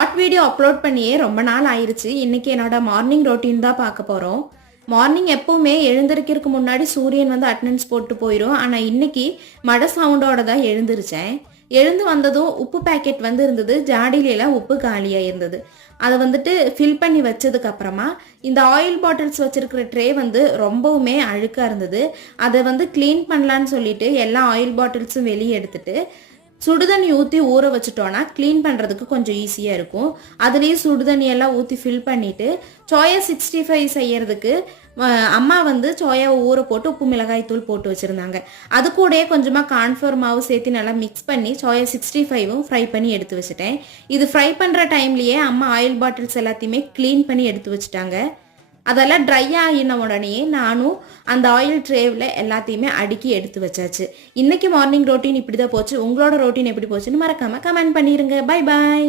Short video upload பண்ணியே ரொம்ப நாள் ஆயிருச்சு. இன்னைக்கு என்னோட மார்னிங் ரொட்டீன் தான் பார்க்க போகிறோம். மார்னிங் எப்போவுமே எழுந்திருக்கிறதுக்கு முன்னாடி சூரியன் வந்து அட்டெண்டன்ஸ் போட்டு போயிடும். ஆனால் இன்னைக்கு மழை சவுண்டோட தான் எழுந்திருச்சேன். எழுந்து வந்ததும் உப்பு பேக்கெட் வந்து இருந்தது, ஜாடியிலலாம் உப்பு காலியாக இருந்தது. அதை வந்துட்டு ஃபில் பண்ணி வச்சதுக்கு அப்புறமா இந்த ஆயில் பாட்டில்ஸ் வச்சிருக்கிற ட்ரே வந்து ரொம்பவுமே அழுக்காக இருந்தது. அதை வந்து க்ளீன் பண்ணலான்னு சொல்லிட்டு எல்லா ஆயில் பாட்டில்ஸும் வெளியே எடுத்துட்டு சுடுதண்ணி ஊற்றி ஊற வச்சுட்டோன்னா க்ளீன் பண்ணுறதுக்கு கொஞ்சம் ஈஸியாக இருக்கும். அதுலேயும் சுடுதண்ணியெல்லாம் ஊற்றி ஃபில் பண்ணிவிட்டு சோயா 65 செய்யறதுக்கு அம்மா வந்து சோயாவை ஊற போட்டு உப்பு மிளகாய் தூள் போட்டு வச்சுருந்தாங்க. அது கூடயே கொஞ்சமாக கார்ன்ஃப்ளவர் மாவு சேர்த்து நல்லா மிக்ஸ் பண்ணி சோயா 65ம் ஃப்ரை பண்ணி எடுத்து வச்சுட்டேன். இது ஃப்ரை பண்ணுற டைம்லேயே அம்மா ஆயில் பாட்டில்ஸ் எல்லாத்தையுமே க்ளீன் பண்ணி எடுத்து வச்சுட்டாங்க. அதெல்லாம் ட்ரை ஆகின உடனே நானும் அந்த ஆயில் ட்ரேவில் எல்லாத்தையுமே அடுக்கி எடுத்து வச்சாச்சு. இன்னைக்கு மார்னிங் ரொட்டீன் இப்படி தான் போச்சு. உங்களோட ரொட்டீன் எப்படி போச்சுன்னு மறக்காமல் கமெண்ட் பண்ணிடுங்க. Bye bye.